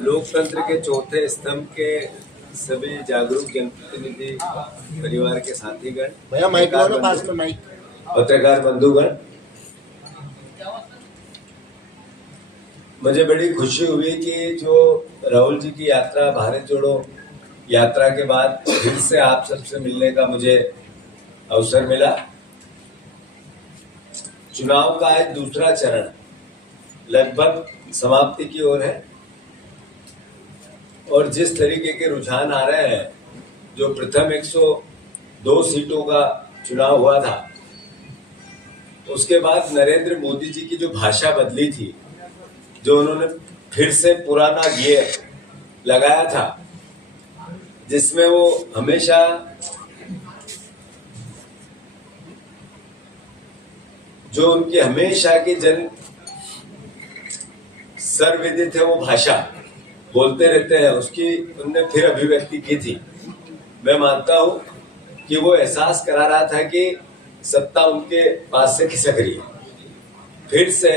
लोकतंत्र के चौथे स्तंभ के सभी जागरूक जनप्रतिनिधि, परिवार के साथीगण, पत्रकार बंधुगण, मुझे बड़ी खुशी हुई कि जो राहुल जी की यात्रा, भारत जोड़ो यात्रा के बाद फिर से आप सबसे मिलने का मुझे अवसर मिला। चुनाव का आज दूसरा चरण लगभग समाप्ति की ओर है और जिस तरीके के रुझान आ रहे हैं, जो प्रथम 102 सीटों का चुनाव हुआ था, उसके बाद नरेंद्र मोदी जी की जो भाषा बदली थी, जो उन्होंने फिर से पुराना गियर लगाया था, जिसमें वो हमेशा जो उनकी हमेशा की जन सर्वविदित है, वो भाषा बोलते रहते हैं, उसकी उनने फिर अभिव्यक्ति की थी। मैं मानता हूं कि वो एहसास करा रहा था कि सत्ता उनके पास से खिसक रही है। फिर से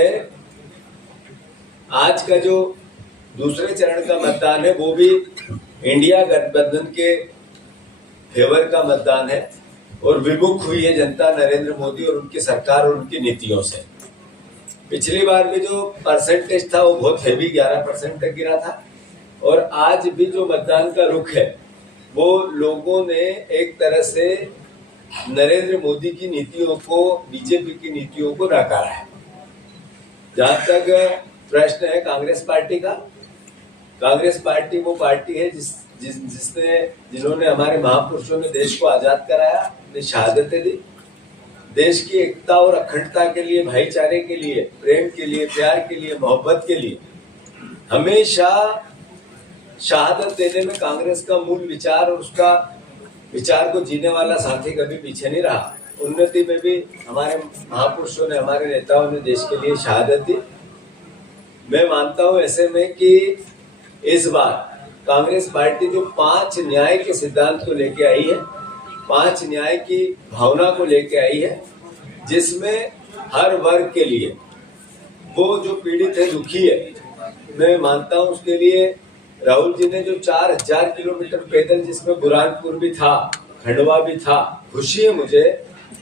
आज का जो दूसरे चरण का मतदान है, वो भी इंडिया गठबंधन के फेवर का मतदान है और विमुख हुई है जनता नरेंद्र मोदी और उनकी सरकार और उनकी नीतियों से। पिछली बार भी जो परसेंटेज था वो बहुत हैवी 11% तक गिरा था और आज भी जो मतदान का रुख है, वो लोगों ने एक तरह से नरेंद्र मोदी की नीतियों को, बीजेपी की नीतियों को नकारा है। जहां तक प्रश्न है कांग्रेस पार्टी का, कांग्रेस पार्टी वो पार्टी है जिन्होंने हमारे महापुरुषों ने देश को आजाद कराया, ने शहादतें दी, देश की एकता और अखंडता के लिए, भाईचारे के लिए, प्रेम के लिए, प्यार के लिए, मोहब्बत के लिए हमेशा शहादत देने में कांग्रेस का मूल विचार और उसका विचार को जीने वाला साथी कभी पीछे नहीं रहा। उन्नति में भी हमारे महापुरुषों ने, हमारे नेताओं ने देश के लिए शहादत दी। मैं मानता हूं ऐसे में कि इस बार कांग्रेस पार्टी जो 5 न्याय के सिद्धांत को लेके आई है, 5 न्याय की भावना को लेके आई है, जिसमें हर वर्ग के लिए, वो जो पीड़ित है, दुखी है, मैं मानता हूं उसके लिए राहुल जी ने जो 4000 किलोमीटर पैदल, जिसमें बुरहानपुर भी था, खंडवा भी था, खुशी है मुझे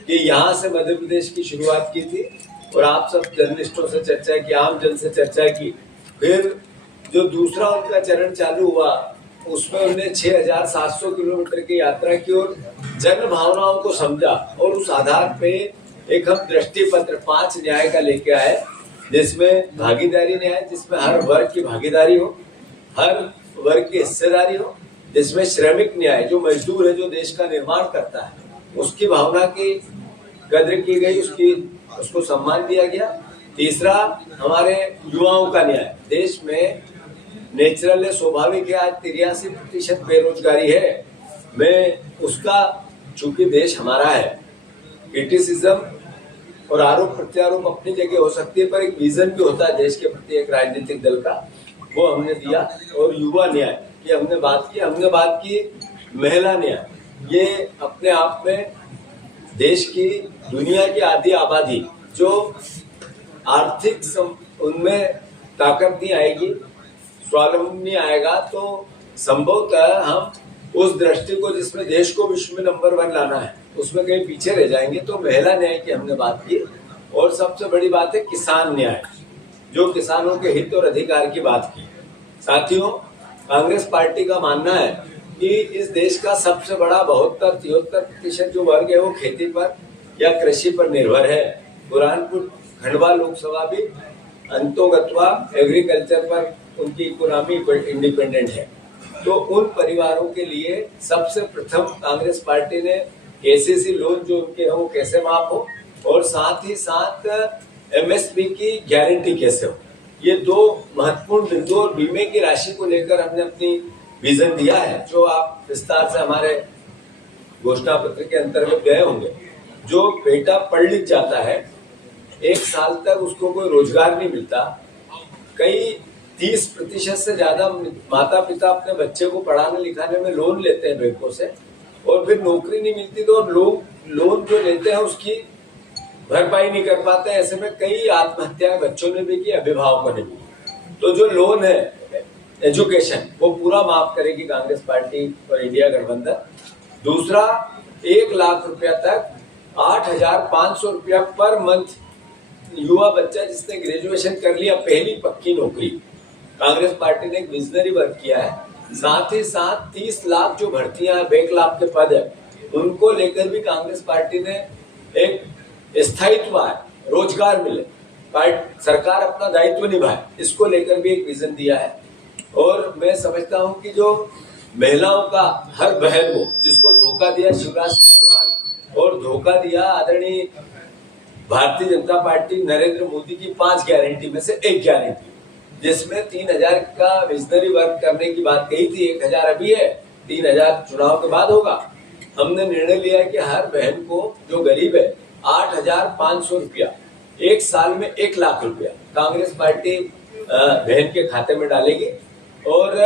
कि यहाँ से मध्य प्रदेश की शुरुआत की थी और आप सब जर्नलिस्टों से चर्चा की, आम जन से चर्चा की। फिर जो दूसरा उनका चरण चालू हुआ, उसमें उन्होंने 6700 किलोमीटर की यात्रा की और जन भावनाओं को समझा और उस आधार पे एक हम दृष्टि पत्र 5 न्याय का लेके आए, जिसमें भागीदारी न्याय, जिसमें हर वर्ग की भागीदारी हो, हर वर्ग की हिस्सेदारी हो, जिसमें श्रमिक न्याय, जो मजदूर है, जो देश का निर्माण करता है, उसकी भावना की कद्र की गई, उसको सम्मान दिया गया। तीसरा, हमारे युवाओं का न्याय, देश में नेचुरल है, स्वाभाविक है, आज 83% बेरोजगारी है। मैं उसका, चूंकि देश हमारा है, क्रिटिसिज्म और आरोप प्रत्यारोप अपनी जगह हो सकती है, पर एक विजन भी होता है देश के प्रति एक राजनीतिक दल का, वो हमने दिया। और युवा न्याय की हमने बात की महिला न्याय, ये अपने आप में देश की, दुनिया की आधी आबादी जो आर्थिक उनमें ताकत नहीं आएगी, स्वावलंबन नहीं आएगा, तो संभवतः हम उस दृष्टि को, जिसमें देश को विश्व में नंबर 1 लाना है, उसमें कहीं पीछे रह जाएंगे। तो महिला न्याय की हमने बात की और सबसे बड़ी बात है किसान न्याय, जो किसानों के हित और अधिकार की बात की। साथियों, कांग्रेस पार्टी का मानना है कि इस देश का सबसे बड़ा 72-73% जो वर्ग है, वो खेती पर या कृषि पर निर्भर है। बुरहानपुर खंडवा लोकसभा भी अंतोगत्वा एग्रीकल्चर पर उनकी इकोनॉमी इंडिपेंडेंट है। तो उन परिवारों के लिए सबसे प्रथम कांग्रेस पार्टी ने केसीसी लोन जो उनके हैं, वो कैसे माफ हो, और साथ ही साथ एमएसपी की गारंटी कैसे हो, ये 2 महत्वपूर्ण बिंदु और बीमे की राशि को लेकर हमने अपनी विजन दिया है, जो आप विस्तार से हमारे घोषणा पत्र के अंतर्गत गए होंगे। जो बेटा पढ़ लिख जाता है, 1 साल तक उसको कोई रोजगार नहीं मिलता, कई 30% से ज्यादा माता पिता अपने बच्चे को पढ़ाने लिखाने में लोन लेते हैं बैंकों से, और फिर नौकरी नहीं मिलती तो लोग लोन जो लेते हैं उसकी भरपाई नहीं कर पाते। ऐसे में कई आत्महत्याएं बच्चों ने भी की, अभिभावकों ने भी की। तो जो लोन है एजुकेशन, वो पूरा माफ करेगी कांग्रेस पार्टी और इंडिया गठबंधन। दूसरा, 1 लाख रुपया तक 8,500 रुपया पर मंथ युवा बच्चा जिसने ग्रेजुएशन कर लिया, पहली पक्की नौकरी। कांग्रेस पार्टी ने एक विजनरी वर्क किया है। साथ ही साथ 30 लाख जो भर्तियां बैकलॉग के पद है, उनको लेकर भी कांग्रेस पार्टी ने एक स्थायित्व आए, रोजगार मिले, सरकार अपना दायित्व निभाए, इसको लेकर भी एक विजन दिया है। और मैं समझता हूं कि जो महिलाओं का हर बहन को, जिसको धोखा दिया शिवराज सिंह चौहान और धोखा दिया आदरणीय भारतीय जनता पार्टी नरेंद्र मोदी की 5 गारंटी में से एक गारंटी, जिसमें 3,000 का विजनरी वर्क करने की बात कही थी, 1,000 अभी है, 3,000 चुनाव के बाद होगा। हमने निर्णय लिया है कि हर बहन को जो गरीब है 8,500 रुपया, एक साल में 1 लाख रुपया कांग्रेस पार्टी बहन के खाते में डालेगी। और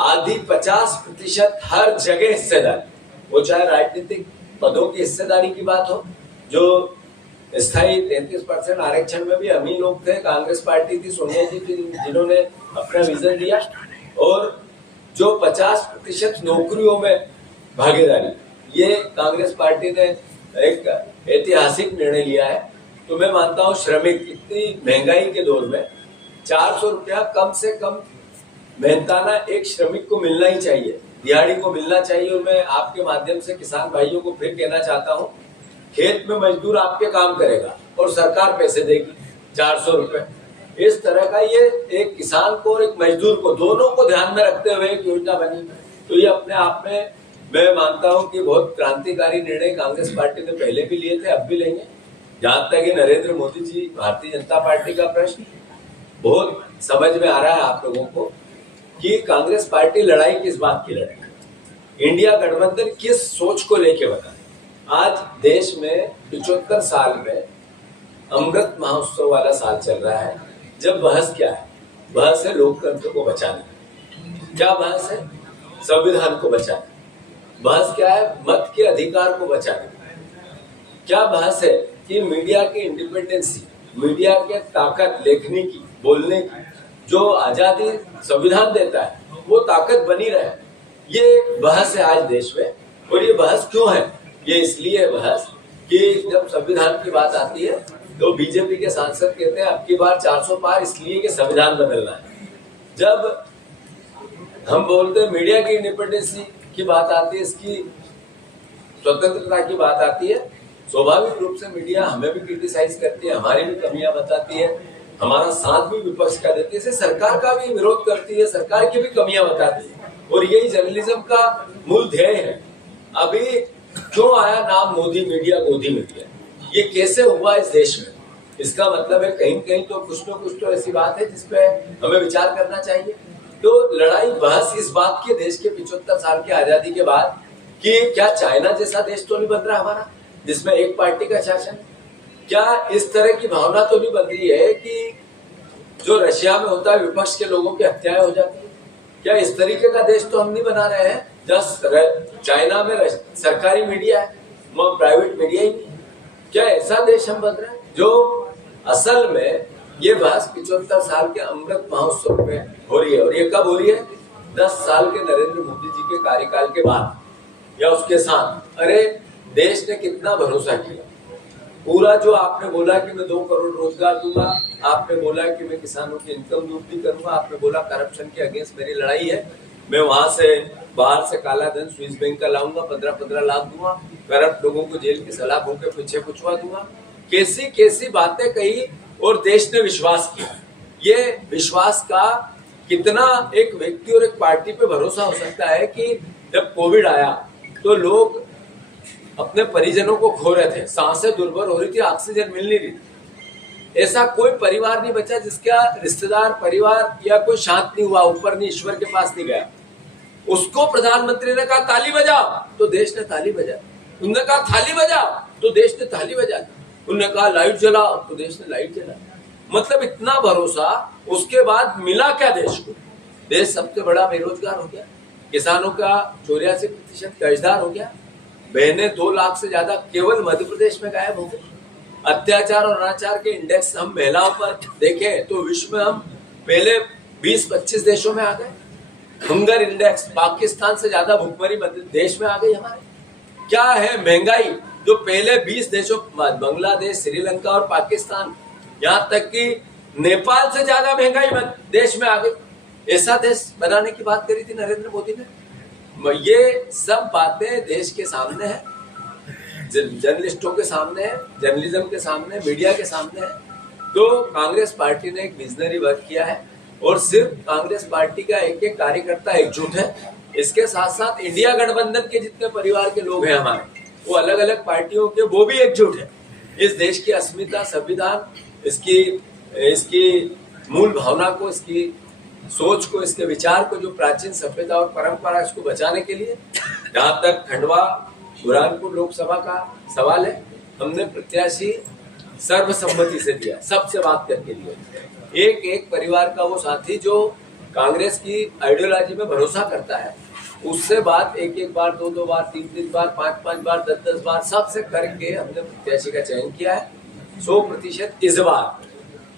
आधी 50% हर जगह हिस्सेदारी, वो चाहे राजनीतिक पदों की हिस्सेदारी की बात हो, जो स्थायी 33% आरक्षण में भी हम ही लोग थे, कांग्रेस पार्टी थी, सोनिया जी थी, जिन्होंने अपना विजन दिया। और जो 50% नौकरियों में भागीदारी, ये कांग्रेस पार्टी ने एक ऐतिहासिक निर्णय लिया है। तो मैं मानता हूँ श्रमिक, इतनी महंगाई के दौर में 400 रुपया कम से कम मेहनताना एक श्रमिक को मिलना ही चाहिए, दिहाड़ी को मिलना चाहिए। और मैं आपके माध्यम से किसान भाइयों को फिर कहना चाहता हूँ, खेत में मजदूर आपके काम करेगा और सरकार पैसे देगी 400 रुपए। इस तरह का ये एक किसान को और एक मजदूर को, दोनों को ध्यान में रखते हुए एक योजना बनी। तो ये अपने आप में मैं मानता हूं कि बहुत क्रांतिकारी निर्णय कांग्रेस पार्टी ने पहले भी लिए थे, अब भी लेंगे। जहां तक कि नरेंद्र मोदी जी भारतीय जनता पार्टी का प्रश्न, बहुत समझ में आ रहा है आप लोगों को कि कांग्रेस पार्टी लड़ाई किस बात की लड़ाई, इंडिया गठबंधन किस सोच को लेके बना। आज देश में 75 साल में अमृत महोत्सव वाला साल चल रहा है, जब बहस क्या है? बहस है लोकतंत्र को बचाना। क्या बहस है? संविधान को बचाना। बहस क्या है? मत के अधिकार को बचाना। क्या बहस है? कि मीडिया की इंडिपेंडेंसी, मीडिया के ताकत, लेखनी की, बोलने की, जो आजादी संविधान देता है, वो ताकत बनी रहे। ये बहस है आज देश में। और ये बहस क्यों है? ये इसलिए है बहस कि जब संविधान की बात आती है तो बीजेपी के सांसद कहते हैं अब की बार 400 पार, इसलिए कि संविधान बदलना है। जब हम बोलते हैं मीडिया की इंडिपेंडेंसी की बात आती है, इसकी स्वतंत्रता की बात आती है, स्वाभाविक रूप से मीडिया हमें भी क्रिटिसाइज करती है, हमारी भी कमियां बताती है, हमारा साथ भी विपक्ष का देती है, सरकार का भी विरोध करती है, सरकार की भी कमियां बताती है। और यही जर्नलिज्म का मूल ध्येय है। अभी क्यों आया नाम मोदी मीडिया, गोदी मीडिया? ये कैसे हुआ इस देश में? इसका मतलब है कहीं कहीं तो कुछ तो ऐसी बात है जिसपे हमें विचार करना चाहिए। तो लड़ाई बहस इस बात की देश के 75 साल की आजादी के बाद कि क्या चाइना जैसा देश तो नहीं बन रहा हमारा, जिसमें एक पार्टी का शासन? क्या इस तरह की भावना तो नहीं बन रही है कि जो रशिया में होता है विपक्ष के लोगों की हत्याएं हो जाती है? क्या इस तरीके का देश तो हम नहीं बना रहे हैं? चाइना में सरकारी मीडिया है, प्राइवेट मीडिया ही नहीं। क्या ऐसा देश हम बन रहे हैं? जो असल में ये बहस 75 साल के अमृत महोत्सव में हो रही है। और ये कब हो रही है? 10 साल के नरेंद्र मोदी जी के कार्यकाल के बाद या उसके साथ। अरे देश ने कितना भरोसा किया। पूरा जो आपने बोला कि मैं 2 करोड़ रोजगार दूंगा, आपने बोला कि मैं किसानों की इनकम दुगनी करूंगा, आपने बोला करप्शन के अगेंस्ट मेरी लड़ाई है, मैं वहां से बाहर से काला धन स्विस बैंक का लाऊंगा, 15-15 लाख दूंगा, करप्ट लोगों को जेल की सलाखों के पीछे पुछवा दूंगा। कैसी कैसी बातें कही और देश ने विश्वास किया। ये विश्वास का कितना एक व्यक्ति और एक पार्टी पे भरोसा हो सकता है कि जब कोविड आया तो लोग अपने परिजनों को खो रहे थे, सांसें दुर्भर हो रही थी, ऑक्सीजन मिल नहीं रही थी। ऐसा कोई परिवार नहीं बचा जिसका रिश्तेदार परिवार या कोई शांत नहीं हुआ, ऊपर नहीं, ईश्वर के पास नहीं गया। उसको प्रधानमंत्री ने कहा ताली बजाओ तो देश ने ताली बजाई, उन्होंने कहा थाली बजाओ तो देश ने थाली बजाई, उन्होंने कहा लाइट जलाओ तो देश ने लाइट जलाई। मतलब इतना भरोसा, उसके बाद मिला क्या देश को? देश सबसे बड़ा बेरोजगार हो गया, किसानों का 84% कर्जदार हो गया, बहनें 2 लाख से ज्यादा केवल मध्य प्रदेश में गायब हो गई। अत्याचार और अनाचार के इंडेक्स हम महिलाओं पर देखें तो विश्व में हम पहले 20-25 देशों में आ गए। हंगर इंडेक्स पाकिस्तान से ज्यादा भुखमरी देश में आ गई हमारे। क्या है महंगाई, जो पहले 20 देशों बांग्लादेश, श्रीलंका और पाकिस्तान, यहाँ तक कि नेपाल से ज्यादा महंगाई देश में आ गई। ऐसा देश बनाने की बात करी थी नरेंद्र मोदी ने। ये सब बातें देश के सामने है, जर्नलिस्टों के सामने है, जर्नलिज्म के सामने, मीडिया के सामने है। तो कांग्रेस पार्टी ने एक विजनरी वर्क किया है और सिर्फ कांग्रेस पार्टी का एक एक कार्यकर्ता एकजुट है। इसके साथ साथ इंडिया गठबंधन के जितने परिवार के लोग हैं हमारे, वो अलग अलग पार्टियों के, वो भी एकजुट है। इस देश की अस्मिता, संविधान, इसकी मूल भावना को, इसकी सोच को, इसके विचार को, जो प्राचीन सभ्यता और परंपरा, इसको बचाने के लिए, जहां तक खंडवा बुरहानपुर लोकसभा का सवाल है, हमने प्रत्याशी सर्वसम्मति से दिया, सबसे बात करके दिया। एक एक परिवार का वो साथी जो कांग्रेस की आइडियोलॉजी में भरोसा करता है, उससे बात एक एक बार, दो दो बार, तीन तीन बार, पांच पांच बार, 10-10 बार, सबसे करके हमने प्रत्याशी का चयन किया है। 100% इस बार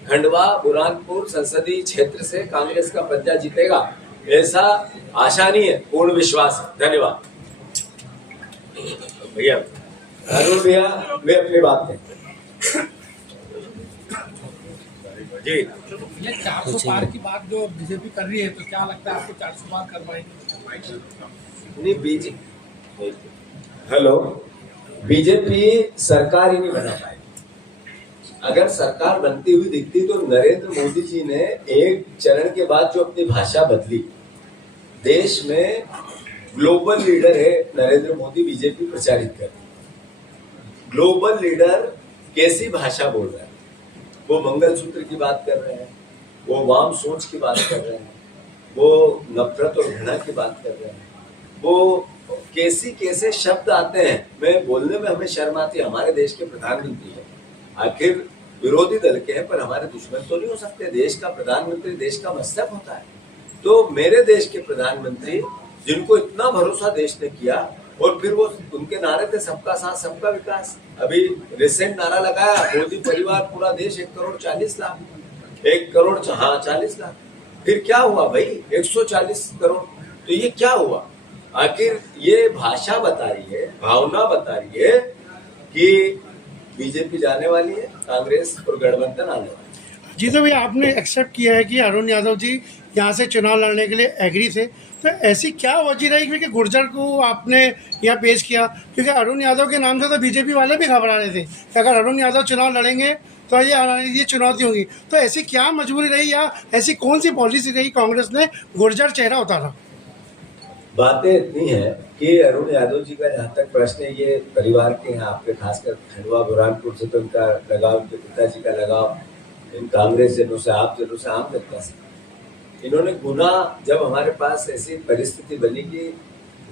खंडवा बुरहानपुर संसदीय क्षेत्र से कांग्रेस का पंजा जीतेगा, ऐसा आशा नहीं है, पूर्ण विश्वास है। धन्यवाद भैया। अरुण भैया वे अपनी बात कहें जी। ये 400 पार की बात जो बीजेपी कर रही है, तो क्या लगता है आपको 400 पार कर पाएंगे? नहीं, बीजेपी, हेलो, बीजेपी सरकार ही नहीं बना पाएगी। अगर सरकार बनती हुई दिखती तो नरेंद्र मोदी जी ने एक चरण के बाद जो अपनी भाषा बदली, देश में ग्लोबल लीडर है नरेंद्र मोदी, बीजेपी प्रचारित कर, ग्लोबल लीडर कैसी भाषा बोल रहा है, वो मंगलसूत्र की बात कर रहे हैं, वो वाम सोच की बात कर रहे हैं, वो नफरत और घृणा की बात कर रहे हैं, वो कैसे शब्द आते हैं, मैं बोलने में हमें शर्म आती है। हमारे देश के प्रधानमंत्री है, आखिर विरोधी दल के हैं, पर हमारे दुश्मन तो नहीं हो सकते। देश का प्रधानमंत्री देश का मस्तक होता है। तो मेरे देश के प्रधानमंत्री, जिनको इतना भरोसा देश ने किया, और फिर वो उनके नारे थे सबका साथ सबका विकास। अभी रिसेंट नारा लगाया मोदी परिवार पूरा देश 1,40,00,000, 1,40,00,000। फिर क्या हुआ भाई, 140 करोड़। तो ये क्या हुआ? आखिर ये भाषा बता रही है, भावना बता रही है कि बीजेपी जाने वाली है, कांग्रेस और गठबंधन आने वाली है। जी तो भैया, आपने एक्सेप्ट किया है कि अरुण यादव जी यहाँ से चुनाव लड़ने के लिए एग्री थे, तो ऐसी क्या वजह रही कि गुर्जर को आपने यहाँ पेश किया? क्योंकि अरुण यादव के नाम से तो बीजेपी वाले भी घबरा रहे थे कि अगर अरुण यादव चुनाव लड़ेंगे तो ये चुनौती होगी। तो ऐसी क्या मजबूरी रही या ऐसी कौन सी पॉलिसी रही कांग्रेस ने गुर्जर चेहरा उतारा? बातें इतनी है कि अरुण यादव जी का जहाँ तक प्रश्न है, ये परिवार के हैं आपके, खासकर खंडवा बुरहानपुर से तो इनका लगाव, इनके पिताजी का लगाव इन कांग्रेस जनों से, आप जनों से, आम जनता से। इन्होंने गुना, जब हमारे पास ऐसी परिस्थिति बनी कि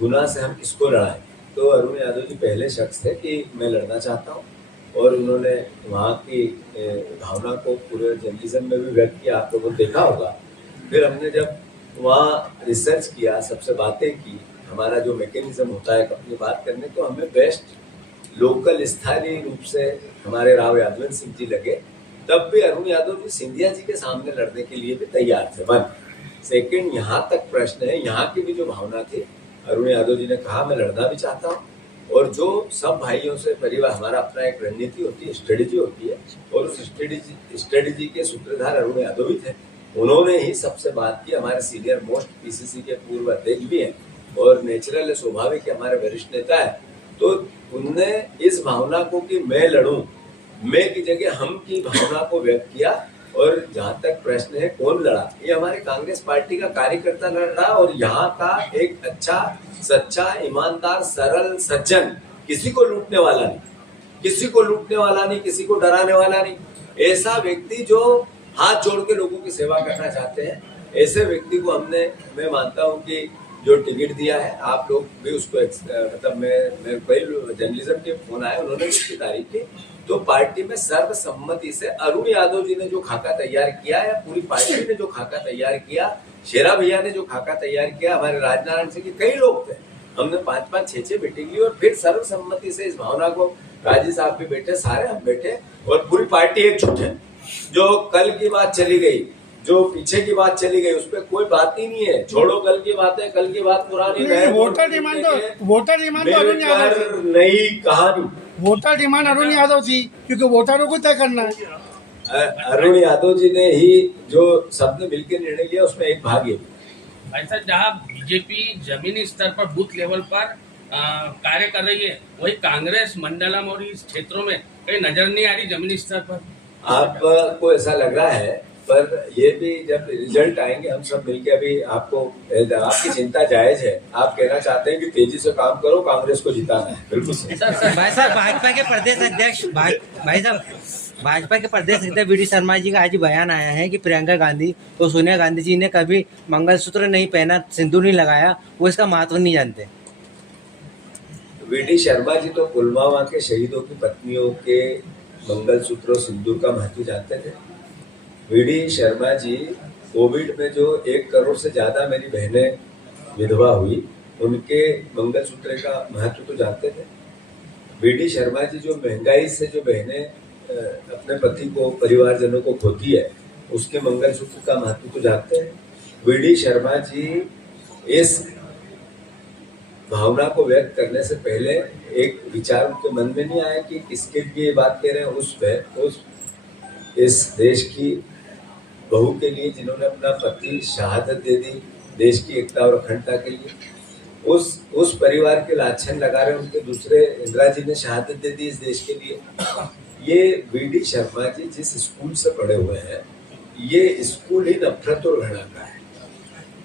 गुना से हम किसको लड़ाएं, तो अरुण यादव जी पहले शख्स थे कि मैं लड़ना चाहता हूँ, और उन्होंने वहाँ की भावना को पूरे जर्नलिज्म में भी व्यक्त किया, आप लोगों ने देखा होगा। फिर हमने जब वहाँ रिसर्च किया, सबसे बातें की, हमारा जो मैकेनिज्म होता है अपनी बात करने, तो हमें बेस्ट लोकल स्थानीय रूप से हमारे राव यादव सिंह जी लगे। तब भी अरुण यादव जी सिंधिया जी के सामने लड़ने के लिए भी तैयार थे। 1 सेकेंड, यहाँ तक प्रश्न है, यहाँ की भी जो भावना थी, अरुण यादव जी ने कहा मैं लड़ना भी चाहता हूँ, और जो सब भाइयों से परिवार, हमारा अपना एक रणनीति होती है, स्ट्रेटेजी होती है, और उस स्ट्रेटेजी के सूत्रधार अरुण यादव भी थे। उन्होंने ही सबसे बात की। हमारे सीनियर मोस्ट पीसीसी के पूर्व अध्यक्ष भी हैं और नेचुरल है, स्वाभाविक है, हमारे वरिष्ठ नेता है। तो उनने इस भावना को कि मैं लड़ूं, मैं की जगह हम की भावना को व्यक्त किया। और जहां तक प्रश्न है कौन लड़ा, ये हमारे कांग्रेस पार्टी का कार्यकर्ता लड़ा, और यहाँ का एक अच्छा, सच्चा, ईमानदार, सरल सज्जन, किसी को लूटने वाला नहीं, किसी को लूटने वाला नहीं, किसी को डराने वाला नहीं, ऐसा व्यक्ति जो हाथ जोड़ के लोगों की सेवा करना चाहते हैं, ऐसे व्यक्ति को हमने, मैं मानता हूं कि जो टिकट दिया है, आप लोग भी उसको मतलब मैं कई जर्नलिज्म के फोन आए, उन्होंने उसकी तारीफ की। तो पार्टी में सर्वसम्मति से अरुण यादव जी ने जो खाका तैयार किया, या पूरी पार्टी ने जो खाका तैयार किया, शेरा भैया ने जो खाका तैयार किया, हमारे राजनारायण सिंह के कई लोग थे, हमने 5-5, 6-6 मीटिंग ली, और फिर सर्वसम्मति से इस भावना को राजीव साहब भी बैठे, सारे हम बैठे और पूरी पार्टी एकजुट है। जो कल की बात चली गई, जो पीछे की बात चली गई, उस पर कोई बात ही नहीं है। छोड़ो कल की बातें, कल की बात पुरानी है। वोटर डिमांड तो अरुण यादव थी। नई कहानी, वोटर डिमांड अरुण यादव थी, क्योंकि वोटरों को तय करना है। अरुण यादव जी ने ही जो सबने मिलकर निर्णय लिया, उसमें एक भाग ये। भाई साहब, जहाँ बीजेपी जमीनी स्तर पर बूथ लेवल पर कार्य कर रही है, वही कांग्रेस मंडलम और इस क्षेत्रों में कहीं नजर नहीं आ रही जमीनी स्तर पर। आपको ऐसा लग रहा है, पर ये भी जब रिजल्ट आएंगे हम सब मिलके, अभी आपकी चिंता जायज है। आप कहना चाहते हैं कि तेजी से काम करो, कांग्रेस को जिताना है। बिल्कुल भाई साहब, भाजपा के प्रदेश अध्यक्ष भाजपा के प्रदेश अध्यक्ष वी डी शर्मा जी का आज बयान आया है कि प्रियंका गांधी तो सोनिया गांधी जी ने कभी मंगलसूत्र नहीं पहना, सिंदूर नहीं लगाया, वो इसका महत्व नहीं जानते। वी डी शर्मा जी तो पुलवामा के शहीदों की पत्नियों के मंगलसूत्र और सिंदूर का महत्व जानते थे। V D Sharma ji Covid में जो 1 करोड़ से ज्यादा मेरी बहनें विधवा हुई, उनके मंगलसूत्र का महत्व तो जानते थे। वी डी शर्मा जी जो महंगाई से जो बहनें अपने पति को, परिवारजनों को खोती है, उसके मंगलसूत्र का महत्व तो जानते हैं। वी डी शर्मा जी इस भावना को व्यक्त करने से पहले एक विचार उनके मन में नहीं आया कि किसके लिए ये बात कह रहे हैं। उस इस देश की बहू के लिए जिन्होंने अपना पति शहादत दे दी देश की एकता और अखंडता के लिए, उस परिवार के लाछन लगा रहे उनके दूसरे इंदिरा जी ने शहादत दे दी इस देश के लिए। ये वी डी शर्मा जी जिस स्कूल से पढ़े हुए हैं, ये स्कूल ही नफरत और घृणा का है।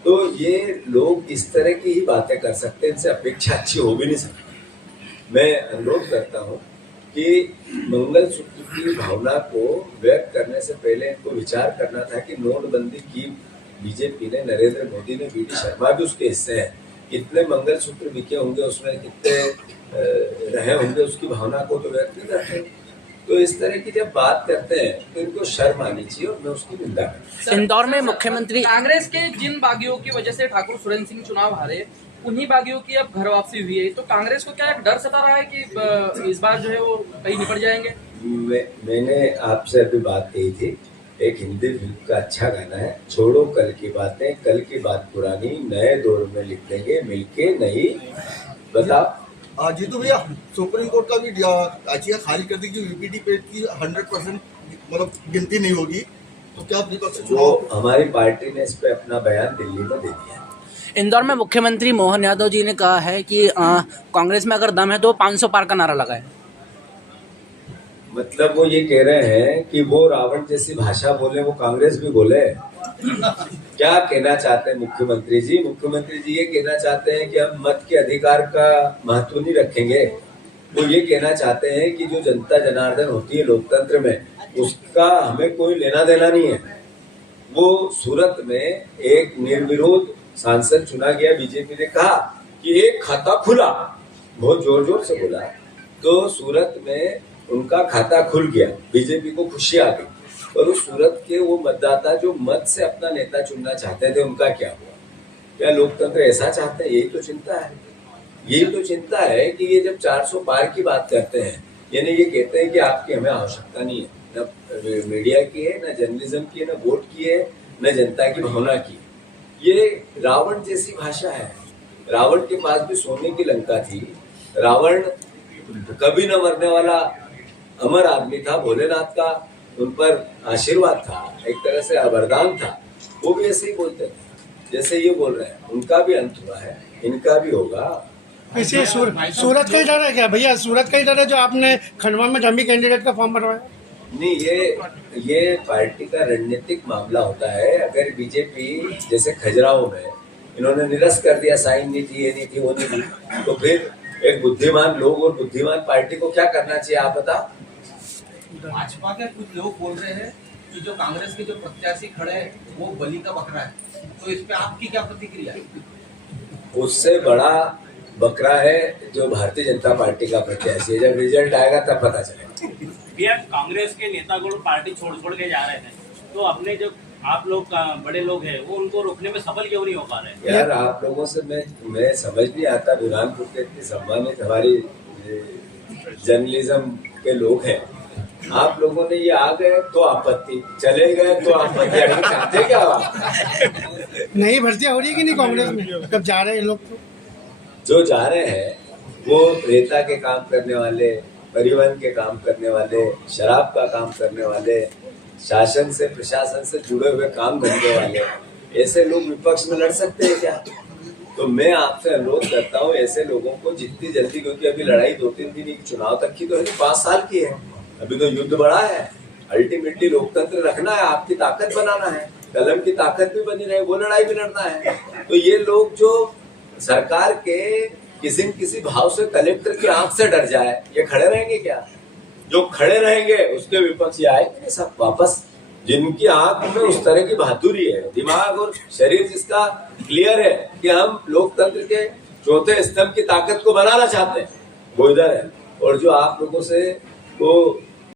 तो ये लोग इस तरह की ही बातें कर सकते हैं, इनसे अपेक्षा अच्छी हो भी नहीं सकती। मैं अनुरोध करता हूँ कि मंगलसूत्र की भावना को व्यक्त करने से पहले इनको विचार करना था कि नोटबंदी की बीजेपी ने, नरेंद्र मोदी ने, वी डी शर्मा भी उसके हिस्से हैं, कितने मंगलसूत्र बिके होंगे, उसमें कितने रहे होंगे, उसकी भावना को तो व्यक्त नहीं करते। तो इस तरह की जब बात करते हैं तो इनको शर्म आनी चाहिए और मैं उसकी निंदा करता हूं। इंदौर में मुख्यमंत्री कांग्रेस के जिन बागियों की वजह से ठाकुर सुरेंद्र सिंह चुनाव हारे, उन्हीं बागियों की अब घर वापसी हुई है। तो कांग्रेस को क्या एक डर सता रहा है कि इस बार जो है वो कहीं निपट जाएंगे? मैंने आपसे अभी बात कही थी, एक हिंदी फिल्म का अच्छा गाना है, छोड़ो कल की बातें, कल की बात पुरानी, नए दौर में लिख देंगे मिलके नई। बता जीतू भैया, सुप्रीम कोर्ट का भी याचिका खारिज कर दी कि वीपीटी पेड की 100% मतलब गिनती नहीं होगी, तो क्या विपक्ष वो हमारी पार्टी ने इस पे अपना बयान दिल्ली में दे दिया। इंदौर में मुख्यमंत्री मोहन यादव जी ने कहा है कि कांग्रेस में अगर दम है तो 500 पार का नारा लगाए। मतलब वो ये कह रहे हैं कि वो रावण जैसी भाषा बोले, वो कांग्रेस भी बोले। क्या कहना चाहते हैं मुख्यमंत्री जी? मुख्यमंत्री जी ये कहना चाहते हैं कि हम मत के अधिकार का महत्व नहीं रखेंगे। वो ये कहना चाहते हैं कि जो जनता जनार्दन होती है लोकतंत्र में, उसका हमें कोई लेना देना नहीं है। वो सूरत में एक निर्विरोध सांसद चुना गया, बीजेपी ने कहा कि एक खाता खुला, बहुत जोर जोर से बोला, तो सूरत में उनका खाता खुल गया, बीजेपी को खुशी आ गई। और उस सूरत के वो मतदाता जो मत से अपना नेता चुनना चाहते थे, उनका क्या हुआ? क्या लोकतंत्र ऐसा चाहते हैं? यही तो चिंता है। यही तो चिंता है कि ये जब 400 पार की बात करते हैं, यानी ये कहते हैं कि आपकी हमें आवश्यकता नहीं है, न मीडिया की है, न जर्नलिज्म की है, न वोट की है, न जनता की भावना की। ये रावण जैसी भाषा है। रावण के पास भी सोने की लंका थी। रावण कभी न मरने वाला अमर आदमी था, भोलेनाथ का उन पर आशीर्वाद था, एक तरह से वरदान था। वो भी ऐसे ही बोलते थे जैसे ये बोल रहे हैं। उनका भी अंत हुआ है, इनका भी होगा। वैसे सूरत का ही डर है क्या भैया? सूरत का ही डर है जो आपने खंडवा में डमी कैंडिडेट का फॉर्म भरवाया? नहीं, ये पार्टी का रणनीतिक मामला होता है। अगर बीजेपी जैसे खजुराहो में इन्होंने निरस्त कर दिया, साइन नहीं थी, ये नहीं थी, वो नहीं थी, तो फिर एक बुद्धिमान लोग और बुद्धिमान पार्टी को क्या करना चाहिए, आप बता? भाजपा के कुछ लोग बोल रहे हैं कि जो कांग्रेस के जो प्रत्याशी खड़े हैं वो बलि का बकरा है, तो इस पे आपकी क्या प्रतिक्रिया है? उससे बड़ा बकरा है जो भारतीय जनता पार्टी का प्रत्याशी है। जब रिजल्ट आएगा तब पता चलेगा। भैया, कांग्रेस के नेतागण पार्टी छोड़ के जा रहे थे, तो अपने जो आप लोग बड़े लोग हैं वो उनको रोकने में सफल क्यों नहीं हो पा रहे? यार, आप लोगों से मैं समझ नहीं आता। बुरहानपुर के इतनी सम्मानित हमारी जर्नलिज्म के लोग हैं, आप लोगों ने ये आ गए तो आपत्ति, चले गए तो आपत्ति, आगे चाहते क्या आप? नई भर्तियां हो रही है कि नहीं कांग्रेस में, कब जा रहे हैं लोग? तो जो जा रहे हैं वो रेता के काम करने वाले, परिवहन के काम करने वाले, शराब का काम करने वाले, शासन से प्रशासन से जुड़े हुए काम धंधे वाले, ऐसे लोग विपक्ष में लड़ सकते हैं क्या? तो मैं आपसे अनुरोध करता हूँ ऐसे लोगों को जितनी जल्दी, क्योंकि अभी लड़ाई 2-3 दिन की चुनाव तक की तो है, 5 साल की है, अभी तो युद्ध बड़ा है। अल्टीमेटली लोकतंत्र रखना है, आपकी ताकत बनाना है, कलम की ताकत भी बनी रहे, वो लड़ाई भी लड़ना है। तो ये लोग जो सरकार के किसी न किसी भाव से कलेक्टर की आंख से डर जाए, ये खड़े रहेंगे क्या? जो खड़े रहेंगे उसके विपक्ष ये आएंगे सब वापस, जिनकी आंख में उस तरह की बहादुरी है, दिमाग और शरीर जिसका क्लियर है कि हम लोकतंत्र के चौथे स्तंभ की ताकत को बनाना चाहते हैं, वो इधर है। और जो आप लोगों से वो